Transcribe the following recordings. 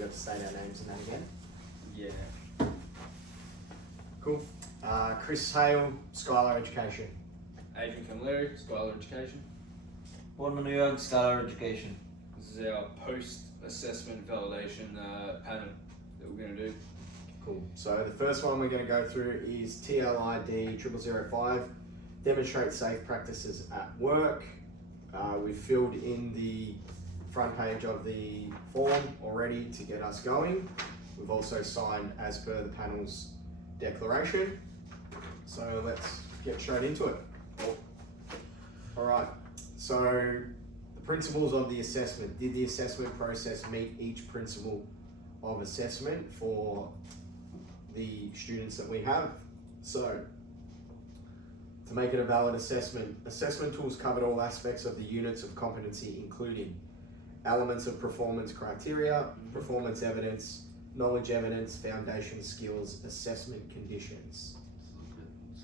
we got to state our names and that again. Yeah. Cool. Chris Hale, Skylar Education. Adrian Camilleri, Skylar Education. Bournemouth New York, Skylar Education. This is our post-assessment validation panel that we're going to do. Cool. So the first one we're going to go through is TLID 0005, demonstrate safe practices at work. We've filled in the front page of the form already to get us going. We've also signed as per the panel's declaration. So let's get straight into it. All right. So the principles of the assessment. Did the assessment process meet each principle of assessment for the students that we have? So to make it a valid assessment, assessment tools covered all aspects of the units of competency, including elements of performance criteria, performance evidence, knowledge evidence, foundation skills, assessment conditions.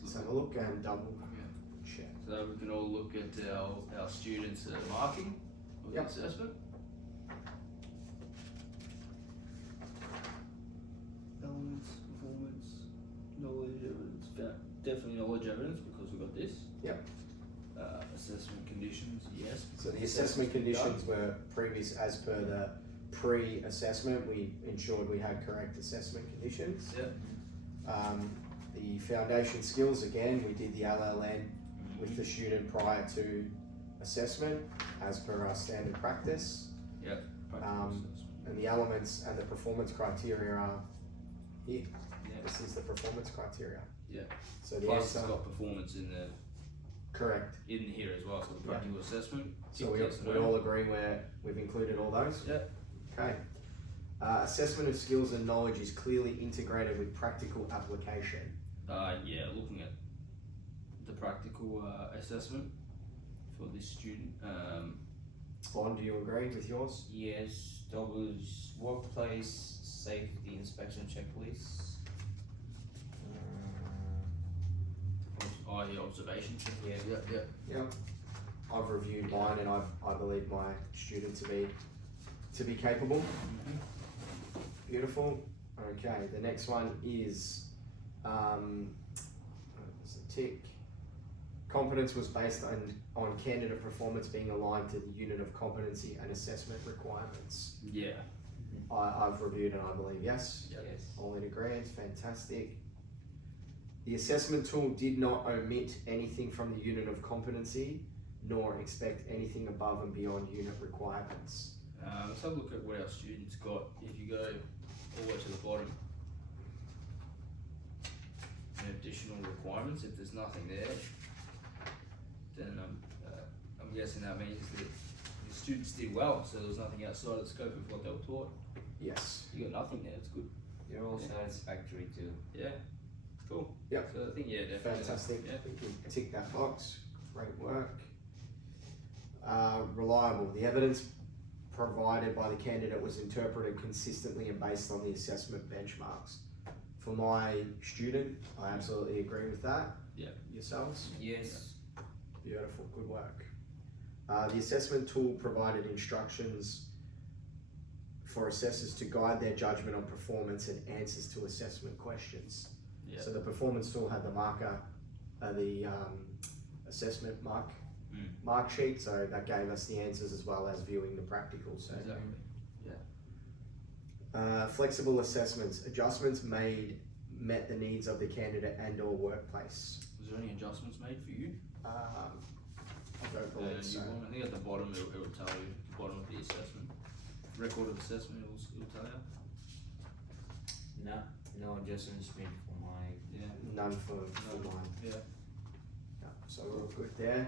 Let's have a look and double check. So we can all look at our students' marking of the assessment. Elements, performance, knowledge evidence. Definitely knowledge evidence because we've got this. Yep. Assessment conditions, yes. So the assessment conditions were previous as per the pre-assessment. We ensured we had correct assessment conditions. Yep. The foundation skills, again, we did the LLN with the student prior to assessment as per our standard practice. Yep. And the elements and the performance criteria are here. Yeah. This is the performance criteria. Yeah. So the Plus answer, it's got performance in correct. here as well. So the practical assessment. So we all agree we've included all those? Yep. Okay. Assessment of skills and knowledge is clearly integrated with practical application. Yeah, looking at the practical assessment for this student. Bond, do you agree with yours? Yes, that was workplace safety inspection checklist. Observation. Yeah. Yep. I've reviewed mine and I believe my student to be capable. Beautiful. Okay, the next one is there's a tick. Competence was based on candidate performance being aligned to the unit of competency and assessment requirements. Yeah. I've reviewed and I believe yes. Yep. Yes. All in agreement, fantastic. The assessment tool did not omit anything from the unit of competency, nor expect anything above and beyond unit requirements. Let's have a look at what our students got. If you go all the way to the bottom, additional requirements, if there's nothing there, then I'm guessing that means that the students did well, so there was nothing outside of the scope of what they were taught. Yes. You got nothing there, it's good. You're all satisfactory too. Yeah, cool. Yep. So I think, yeah, definitely. Fantastic. Yeah. We can tick that box. Great work. Reliable. The evidence provided by the candidate was interpreted consistently and based on the assessment benchmarks. For my student, I absolutely agree with that. Yeah. Yourselves? Yes. Beautiful, good work. The assessment tool provided instructions for assessors to guide their judgment on performance and answers to assessment questions. Yeah. So the performance tool had the marker, the assessment mark sheet, so that gave us the answers as well as viewing the practicals. So. Exactly. Flexible assessments, adjustments met the needs of the candidate and or workplace. Was there any adjustments made for you? I don't believe so. I think at the bottom it will tell you, the bottom of the assessment. Record of assessment, it will tell you. No adjustments made for my. Yeah. None for mine. Yeah. Yeah, so we're all good there.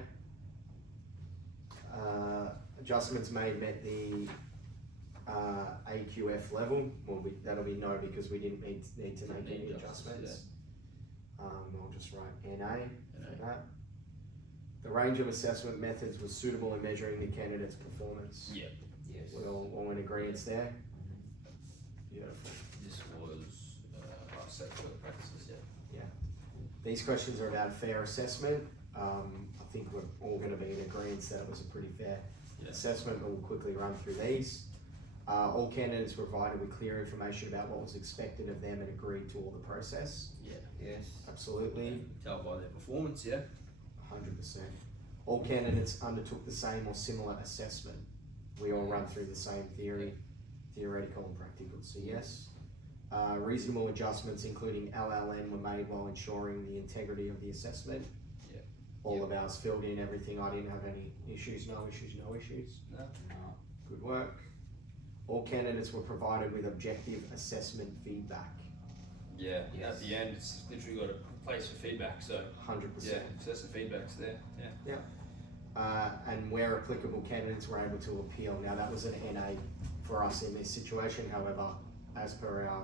Adjustments made met the AQF level. Well, that'll be no because we didn't need to make any adjustments. I'll just write NA for that. The range of assessment methods was suitable in measuring the candidate's performance. Yeah. Yes. We're all in agreement there. Beautiful. This was our set for the practices, yeah. These questions are about fair assessment. I think we're all going to be in agreement that it was a pretty fair assessment, but we'll quickly run through these. All candidates were provided with clear information about what was expected of them and agreed to all the process. Yes. Absolutely, Tell by their performance, yeah. 100%. All candidates undertook the same or similar assessment. We all run through the same theory, theoretical and practical, so yes. Reasonable adjustments including LLN were made while ensuring the integrity of the assessment. Yeah. All of ours filled in everything. I didn't have any issues, no issues, no issues. No. No. Good work. All candidates were provided with objective assessment feedback. Yeah. Yes. At the end, it's literally got a place for feedback. So 100%. yeah, excessive feedback's there. Yeah. And where applicable, candidates were able to appeal. Now that was an NA for us in this situation. However, as per our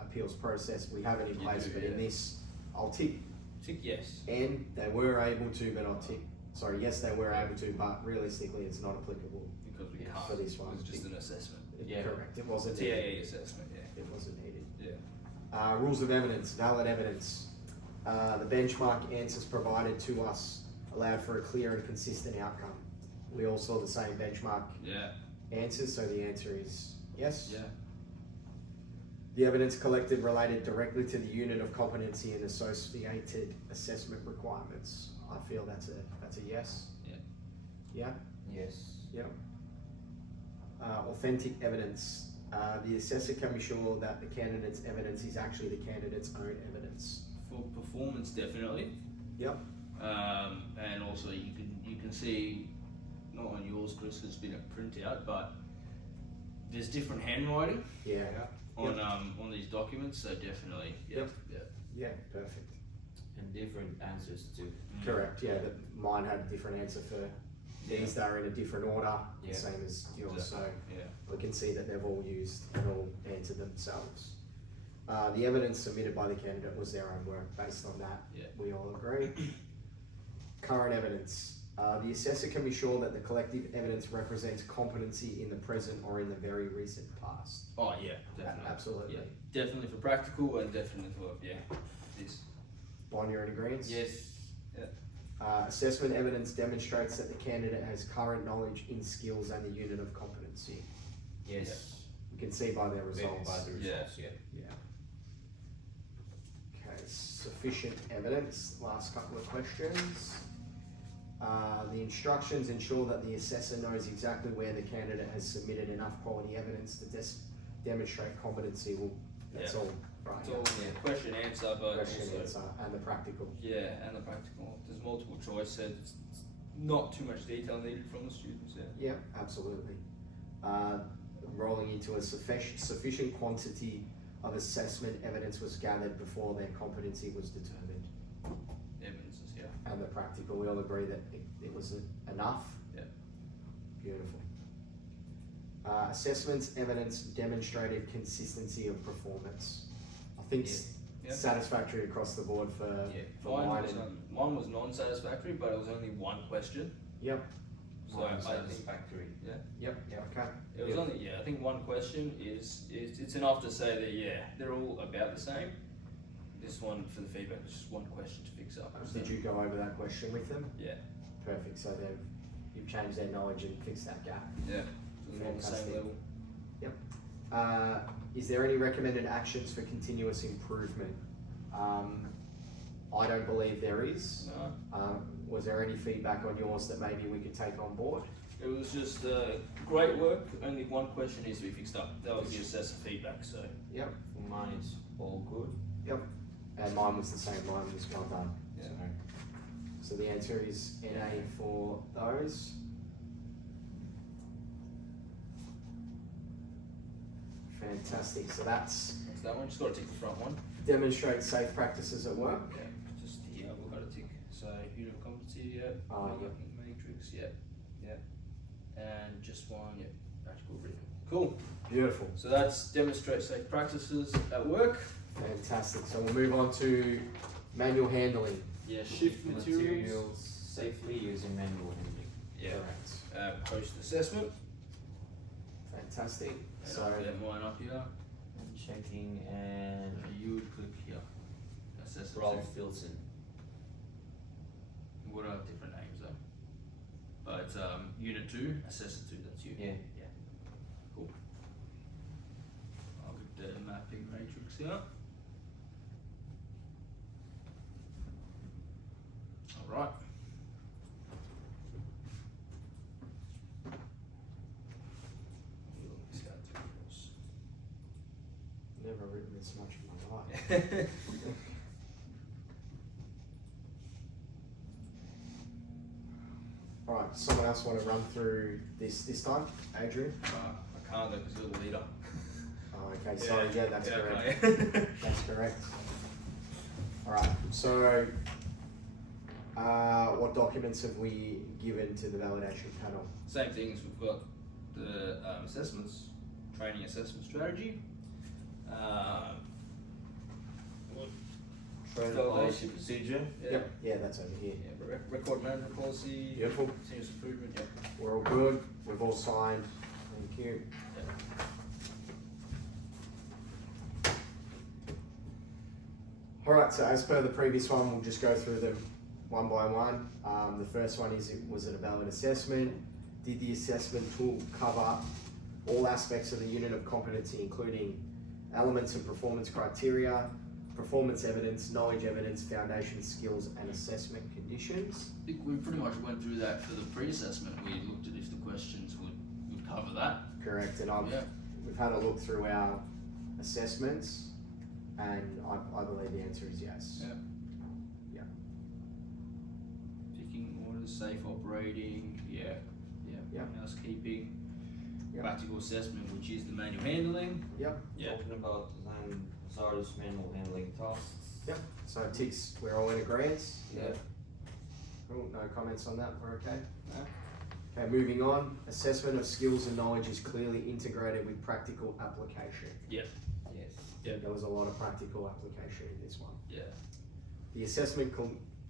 appeals process, we have it in You place. do, But in yeah. this, I'll tick Tick yes. N. They were able to, but I'll tick. Sorry, yes, they were able to, but realistically, it's not applicable Because we Yeah, can't. for this one. It was just an assessment. Yeah. Correct. It wasn't TAE needed. assessment. Yeah. It wasn't needed. Yeah. Rules of evidence, valid evidence. The benchmark answers provided to us allowed for a clear and consistent outcome. We all saw the same benchmark Yeah. answers, so the answer is yes. Yeah. The evidence collected related directly to the unit of competency and associated assessment requirements. I feel that's a yes. Yeah. Yeah. Yes. Authentic evidence. The assessor can be sure that the candidate's evidence is actually the candidate's own evidence. For performance, definitely. Yep. And also you can see, not on yours, Chris, 'cause it's been a printout, but there's different handwriting Yeah. on these documents, so definitely. Yep. Yeah. Yeah. Perfect. And different answers too. Correct. Yeah. Mine had a different answer for these. They're in a different order, Yeah. same as yours. So Yeah. we can see that they've all used and all answered themselves. The evidence submitted by the candidate was their own work. Based on that, Yeah. we all agree. Current evidence. The assessor can be sure that the collective evidence represents competency in the present or in the very recent past. Oh yeah, definitely. Absolutely. Yeah. Definitely for practical and definitely for this. Bon, you're in agreement? Yes. Assessment evidence demonstrates that the candidate has current knowledge in skills and the unit of competency. Yes. You can see by their results. By the Yeah. results, yeah. Okay, sufficient evidence. Last couple of questions. The instructions ensure that the assessor knows exactly where the candidate has submitted enough quality evidence to demonstrate competency. Well, that's Yeah. all, right? It's all question answer, but Question, also answer, and the practical. yeah, and the practical. There's multiple choice, so it's not too much detail needed from the students. Yeah. Yeah, absolutely. Rolling into a sufficient quantity of assessment evidence was gathered before their competency was determined. Evidences, yeah. And the practical, we all agree that it was enough? Yeah. Beautiful. Assessments evidence demonstrated consistency of performance. I think Yeah. satisfactory across the board for Mine mine. was, mine was non-satisfactory, but it was only one question. Yep. So Mine I think satisfactory. Yep. Okay. it was only I think one question is it's enough to say that they're all about the same. This one for the feedback was just one question to fix up. So, Did you go over that question with them? Yeah. Perfect. So you've changed their knowledge and fixed that gap. Yeah. So they're on the same Fantastic. level. Is there any recommended actions for continuous improvement? I don't believe there is. No. Was there any feedback on yours that maybe we could take on board? It was just great work. Only one question needs to be fixed up. That was the assessor feedback. So For mine, it's all good. And mine was the same. Mine was well done. Yeah. So the answer is NA for those. Fantastic. So that's that one. Just got to tick the front one. demonstrate safe practices at work. Yeah. Just we've got to tick. So unit of competency. Yeah. Yep. Matrix. Yeah. And just one. Yeah. Practical written. Cool. Beautiful. So that's demonstrate safe practices at work. Fantastic. So we'll move on to manual handling. Yeah. Shift materials. Safely using manual handling. Yeah. Correct. Post assessment. Fantastic. And So I'll get mine up here. And checking and You would click here. Assessor. Ralph Filson. Would have different names though. But it's unit 2, assessor 2. That's you. Yeah. Cool. discount. Alright. Never written this much in my life. Alright, someone else want to run through this time? Adrian? I can't though because you're the leader. Oh, okay, sorry, yeah, that's correct. Okay. That's correct. Alright, so what documents have we given to the validation panel? Same things, we've got the assessments, training assessment strategy. Training Validation. policy procedure. Yep. Yeah, that's over here. Yeah, record management policy. Beautiful. Continuous improvement, yep. We're all good. We've all signed. Thank you. Alright, so as per the previous one, we'll just go through them one by one. The first one is, was it a valid assessment? Did the assessment tool cover all aspects of the unit of competency, including elements and performance criteria, performance evidence, knowledge evidence, foundation skills, and assessment conditions? I think we pretty much went through that for the pre-assessment. We looked at if the questions would cover that. Correct, and Yeah. we've had a look through our assessments, and I believe the answer is yes. Yeah. Picking orders, safe operating, yeah. Yeah. Housekeeping, Yeah. practical assessment, which is the manual handling. Yeah. Talking about hazardous manual handling tasks. Yep. So ticks, we're all in agreement? Yeah. Cool, no comments on that, we're okay? No. Okay, moving on, assessment of skills and knowledge is clearly integrated with practical application. Yes. Yeah. There was a lot of practical application in this one. Yeah. The assessment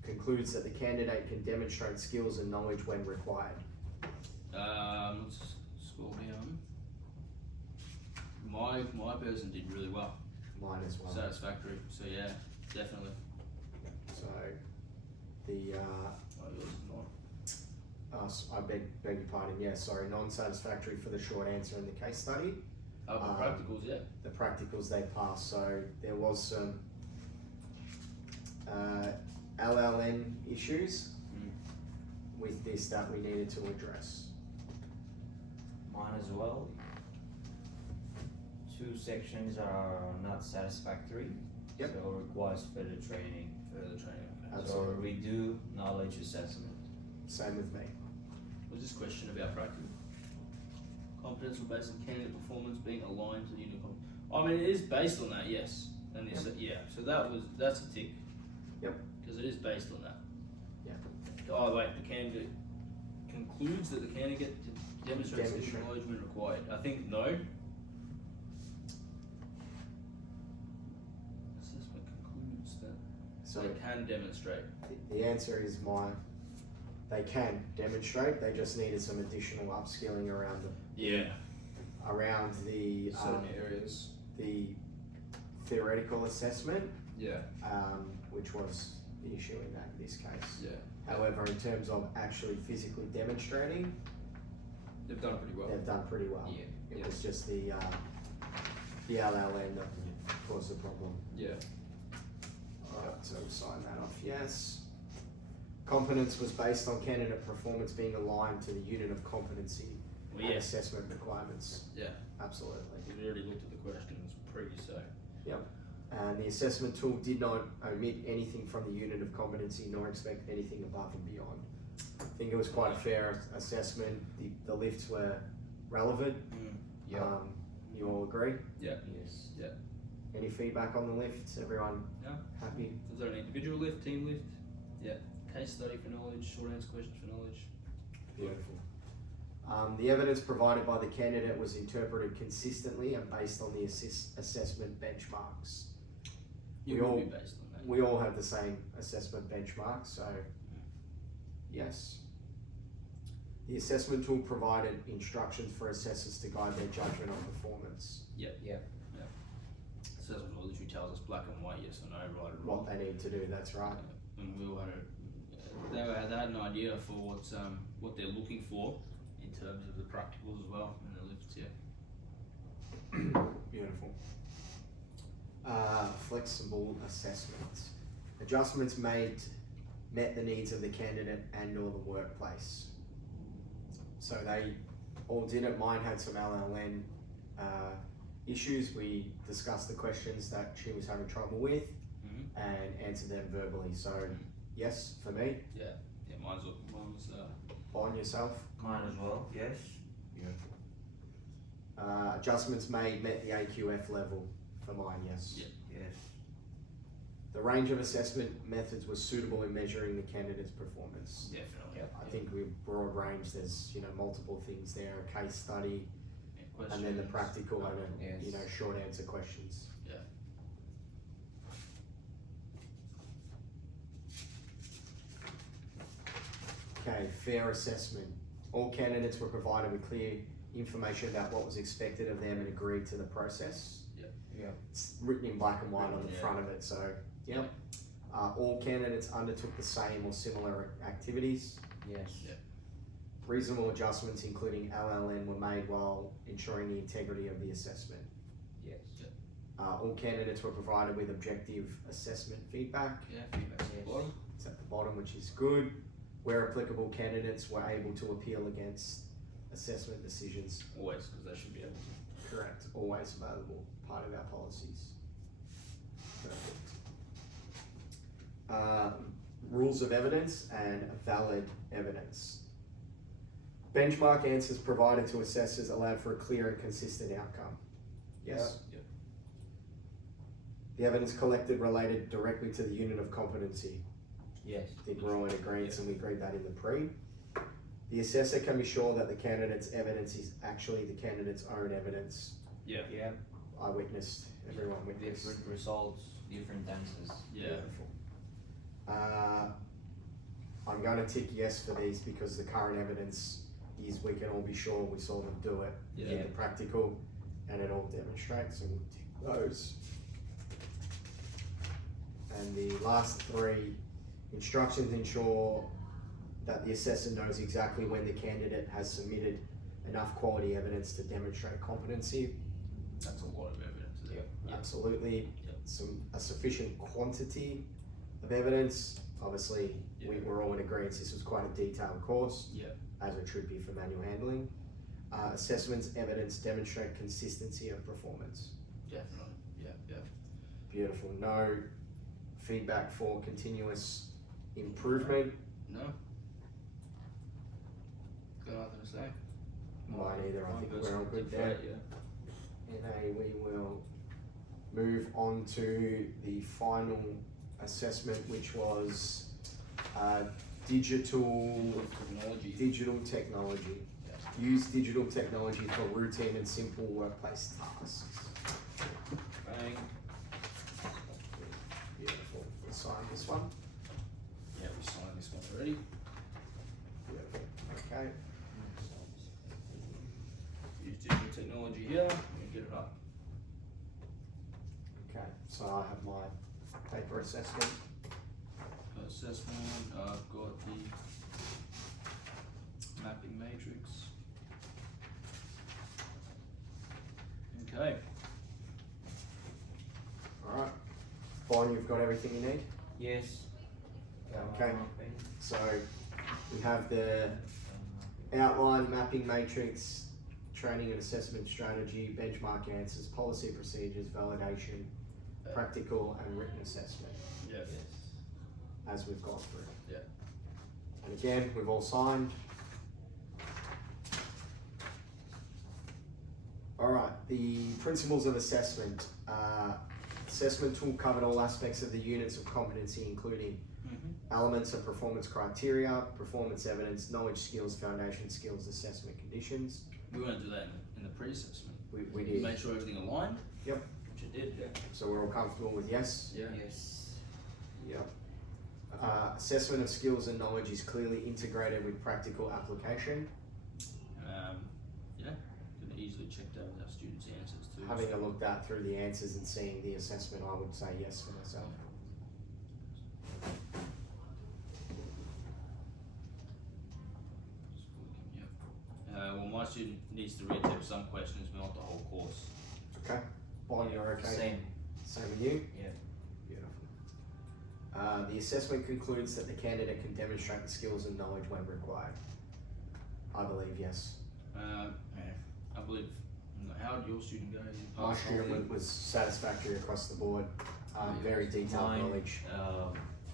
concludes that the candidate can demonstrate skills and knowledge when required. Let's scroll down. My person did really well. Mine as well. Satisfactory. So yeah, definitely. So, the, Oh, yours is not. I beg your pardon, yeah, sorry, non-satisfactory for the short answer in the case study. Oh, but practicals, yeah. The practicals they passed, so there was some LLN issues with this that we needed to address. Mine as well. Two sections are not satisfactory. Yep. So requires further training. Further training. Okay. Absolutely. So redo knowledge assessment. Same with me. Was this question about practical? Competence will based on candidate performance being aligned to the unit. I mean, it is based on that, yes. And it's, yeah, so that's a tick. Yep. Because it is based on that. Yeah. Oh wait, the candidate concludes that the candidate demonstrates skills and knowledge when required. I think no. Assessment concludes that So they can demonstrate. the answer is they can demonstrate, they just needed some additional upskilling around Yeah. the Certain areas. the theoretical assessment, Yeah. which was the issue in this case. Yeah. However, in terms of actually physically demonstrating, They've done pretty well. they've done pretty well. Yeah. It Yeah. was just the LLN that caused the problem. Yeah. Alright, so we'll sign that off, yes. Competence was based on candidate performance being aligned to the unit of competency Well, and yeah. assessment requirements. Yeah. Absolutely. We've already looked at the questions pre, so. And the assessment tool did not omit anything from the unit of competency nor expect anything above and beyond. I think it was quite a fair assessment. The lifts were relevant. Yeah. You all agree? Yeah. Yes. Any feedback on the lifts? Everyone No. happy? Is there an individual lift, team lift? Yeah. Case study for knowledge, short answer questions for knowledge. Beautiful. The evidence provided by the candidate was interpreted consistently and based on the assessment benchmarks. It We will all- be based on that. We all have the same assessment benchmarks, so yes. The assessment tool provided instructions for assessors to guide their judgment on performance, Assessment will literally tells us black and white, yes or no, right or what wrong. they need to do, that's right. And we all had they had an idea for what they're looking for in terms of the practicals as well and the lifts, yeah. Beautiful. flexible assessment. Adjustments made met the needs of the candidate and or the workplace. So they all did it. Mine had some LLN issues. We discussed the questions that she was having trouble with and answered them verbally. So yes, for me. Yeah, mine was On yourself. Mine as well, yes. Adjustments made met the AQF level for mine, yes. Yeah. Yes. The range of assessment methods was suitable in measuring the candidate's performance. definitely. I think we broad range, there's, multiple things there, a case study, and then the practical and, Yes. short answer questions. Yeah. Okay, fair assessment. All candidates were provided with clear information about what was expected of them and agreed to the process. Yeah. It's written in black and white on the Yeah. front of it, so, yep. All candidates undertook the same or similar activities. Yes. Yeah. Reasonable adjustments, including LLN, were made while ensuring the integrity of the assessment. Yes. All candidates were provided with objective assessment feedback. Yeah, feedback's at Yes. the bottom. It's at the bottom, which is good. Where applicable, candidates were able to appeal against assessment decisions. Always, because they should be able to. Correct. Always available. Part of our policies. Perfect. Rules of evidence and valid evidence. Benchmark answers provided to assessors allowed for a clear and consistent outcome. Yes. Yep. The evidence collected related directly to the unit of competency. Yes. I think we're all in agreement, and we agreed that in the pre. The assessor can be sure that the candidate's evidence is actually the candidate's own evidence. Yeah. Yeah. I witnessed, everyone witnessed. Different results, different answers. Yeah. Beautiful. I'm going to tick yes for these because the current evidence is we can all be sure we saw them do it Yeah. in the practical, and it all demonstrates, and we'll tick those. And the last three, instructions ensure that the assessor knows exactly when the candidate has submitted enough quality evidence to demonstrate competency. That's a lot of evidence. Isn't it? Yeah. Absolutely. Yep. A sufficient quantity of evidence. Obviously, we Yeah. were all in agreement this was quite a detailed course, Yeah. as it should be for manual handling. Assessments evidence demonstrate consistency of performance. Definitely. Yeah. Beautiful. No feedback for continuous improvement. No. Got nothing to say. Mine either. I One think person we're all good did there. great, yeah. NA, we will move on to the final assessment, which was digital technology. Yeah. Use digital technology for routine and simple workplace tasks. Bang. Beautiful. We'll sign this one. Yeah, we signed this one already. Beautiful. Okay. Use digital technology here. And get it up. Okay. So I have my paper assessment. Assessment. I've got the mapping matrix. Okay. Alright. Bon, you've got everything you need? Yes. Okay. So we have the outline, mapping matrix, training and assessment strategy, benchmark answers, policy procedures, validation, practical and written assessment, Yeah. as we've gone through. Yeah. And again, we've all signed. Alright, the principles of assessment. Assessment tool covered all aspects of the units of competency, including elements of performance criteria, performance evidence, knowledge, skills, foundation skills, assessment conditions. We want to do that in the pre-assessment. We did. Make sure everything aligned. Yep. Which it did. Yeah. So we're all comfortable with yes? Yeah. Yes. Yep. Assessment of skills and knowledge is clearly integrated with practical application. Yeah. Can easily check out our students' answers too. Having a look at through the answers and seeing the assessment, I would say yes for myself. Well, my student needs to reattempt some questions, but not the whole course. Okay. Bon, you're okay? Same. Same with you? Yeah. The assessment concludes that the candidate can demonstrate the skills and knowledge when required. I believe yes. Yeah, I believe. How did your student go? Did he My pass the whole student thing? was satisfactory across the board. Very detailed Mine, knowledge.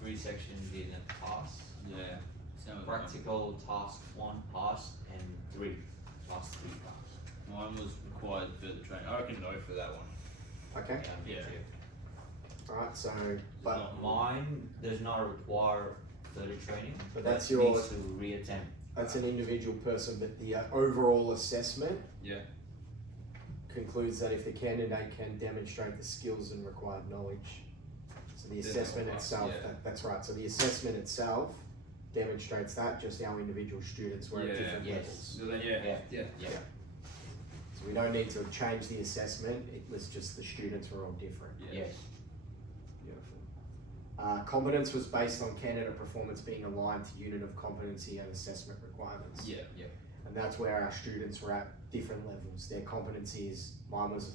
3 sections didn't pass. Yeah. Sounds Practical task 1 passed and 3 last 3 passed. Mine was required further training. I reckon no for that one. Okay. Me Yeah. too. Alright, so but Not Mine does not require further training, But but that's that your- needs to reattempt. that's an individual person, but the overall assessment Yeah. concludes that if the candidate can demonstrate the skills and required knowledge. So the Then assessment they'll pass, itself, yeah. that's right, so the assessment itself demonstrates that, just our individual students were at different yes. levels. So then, yeah. So we don't need to change the assessment, it was just the students were all different. Yes. Beautiful. Competence was based on candidate performance being aligned to unit of competency and assessment requirements. Yeah. And that's where our students were at different levels. Their competencies, mine was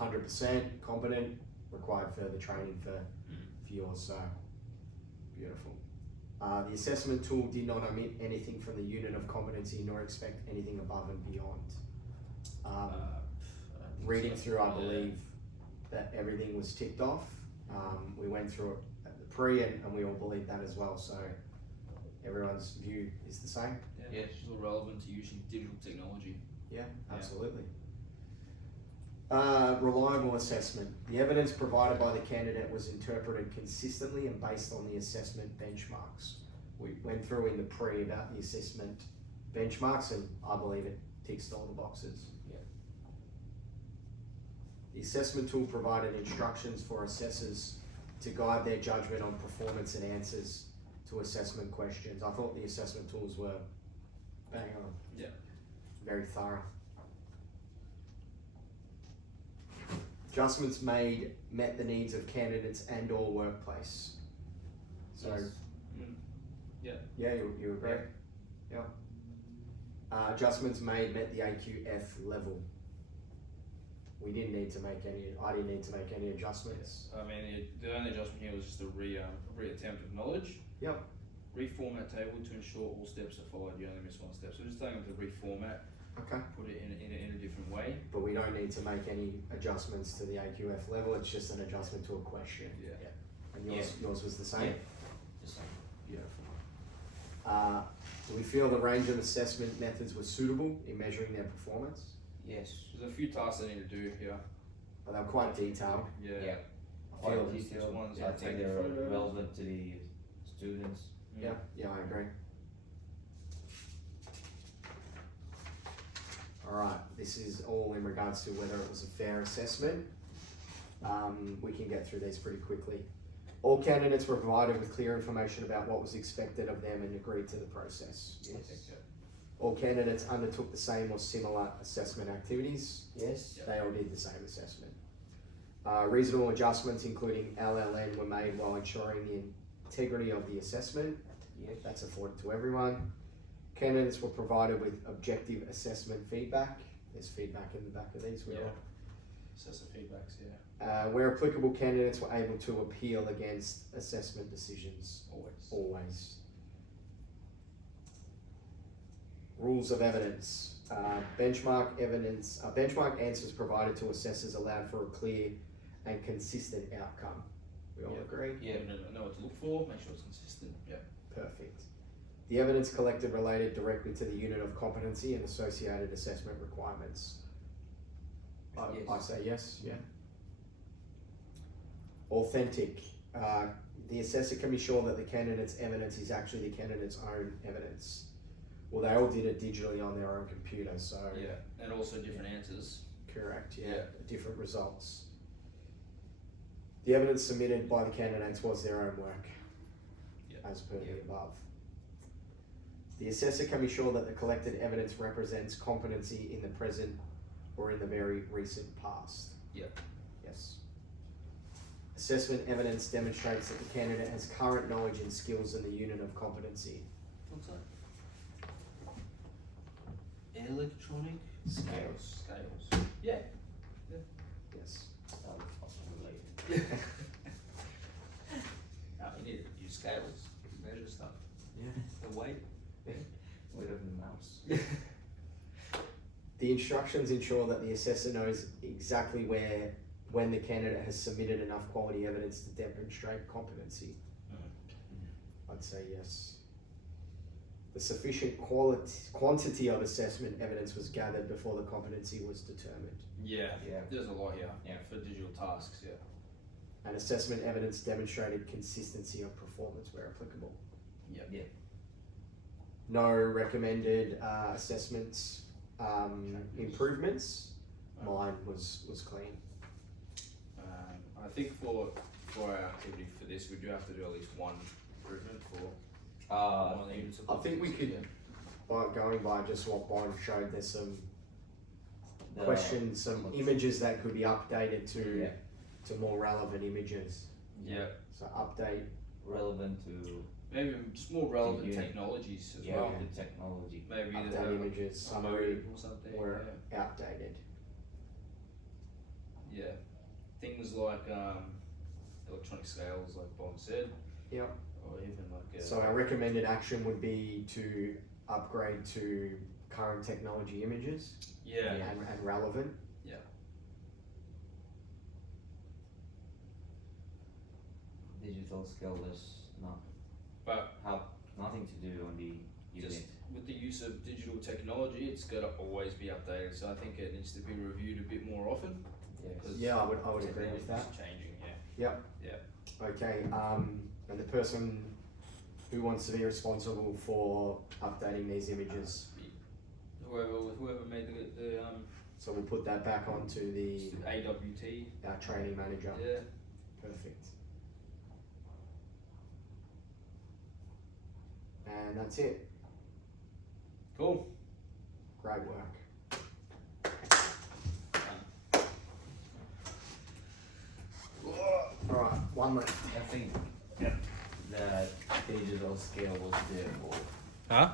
100% competent, required further training for yours, so beautiful. The assessment tool did not omit anything from the unit of competency nor expect anything above and beyond. Reading through, I believe that everything was ticked off. We went through it at the pre and we all believe that as well, so everyone's view is the same. Yeah. Yes. It's all relevant to using digital technology. Yeah, Yeah. absolutely. Reliable assessment. The evidence provided by the candidate was interpreted consistently and based on the assessment benchmarks. We went through in the pre about the assessment benchmarks and I believe it ticks all the boxes. Yeah. The assessment tool provided instructions for assessors to guide their judgment on performance and answers to assessment questions. I thought the assessment tools were bang on. Yeah. Very thorough. Adjustments made met the needs of candidates and or workplace. So, Yes. yeah, you agree? Yeah. Adjustments made met the AQF level. We didn't need to make any, I didn't need to make any adjustments. I mean, the only adjustment here was just a reattempt of knowledge. Yep. Reformat table to ensure all steps are followed. You only miss one step. So just telling them to reformat, Okay. put it in a different way. But we don't need to make any adjustments to the AQF level, it's just an adjustment to a question. Yeah. And yours was the same? Yeah. The same. Beautiful. Do we feel the range of assessment methods were suitable in measuring their performance? Yes. There's a few tasks I need to do here. But they're quite detailed. Yeah. Yeah. I feel, Quite detailed. ones I I think take they're photos. relevant to the students. yeah, I agree. Alright, this is all in regards to whether it was a fair assessment. We can get through these pretty quickly. All candidates were provided with clear information about what was expected of them and agreed to the process. Yes. All candidates undertook the same or similar assessment activities. Yes. They all did the same assessment. Reasonable adjustments, including LLN, were made while ensuring the integrity of the assessment. Yes. That's afforded to everyone. Candidates were provided with objective assessment feedback. There's feedback in the back of these. Yeah. Assessor feedbacks, yeah. Where applicable, candidates were able to appeal against assessment decisions. Always. Rules of evidence. Benchmark answers provided to assessors allowed for a clear and consistent outcome. We all Yeah. agree? Yeah. Know what to look for, make sure it's consistent. Yeah. Perfect. The evidence collected related directly to the unit of competency and associated assessment requirements. Yes. I say yes, yeah. Authentic. The assessor can be sure that the candidate's evidence is actually the candidate's own evidence. Well, they all did it digitally on their own computer, so. Yeah. And also different answers. Correct, yeah, Yeah. different results. The evidence submitted by the candidates was their own work, Yeah. as per the Yeah. above. The assessor can be sure that the collected evidence represents competency in the present or in the very recent past. Yeah. Yes. Assessment evidence demonstrates that the candidate has current knowledge and skills in the unit of competency. What's that? Electronic Scales. Yeah. Yes. related. You need to use instructions ensure that the assessor knows exactly when the candidate has submitted enough quality evidence to demonstrate competency. I'd say yes. The sufficient quantity of assessment evidence was gathered before the competency was determined. Yeah, Yeah. there's a lot here. Yeah. For digital tasks, yeah. And assessment evidence demonstrated consistency of performance where applicable. Yep. Yeah. No recommended assessments improvements. Mine was clean. I think for our activity for this, we do have to do at least one improvement for one of the units of I think we competency, could, by going by just what Bond showed, there's some The- questions, some images that could be updated to Yeah. to more relevant images. Yeah, So update. Relevant to maybe just more relevant unit. technologies as yeah, well. the technology. Maybe Update images, a summary, mode or something. or outdated. Yeah, things like electronic scales, like Bond said. Yep. Or even like So our recommended action would be to upgrade to current technology images yeah. and relevant. Digital skill is not But have nothing to do on the unit. just with the use of digital technology, it's got to always be updated. So I think it needs to be reviewed a bit more often. Yes. 'Cause Yeah, I would agree with that. technology's changing, yeah. Okay, and the person who wants to be responsible for updating these images. Whoever made the So we'll put that back onto the AWT. our training manager. Yeah. Perfect. And that's it. Cool. Great work. Alright, one left. I think the digital scale was there for Huh?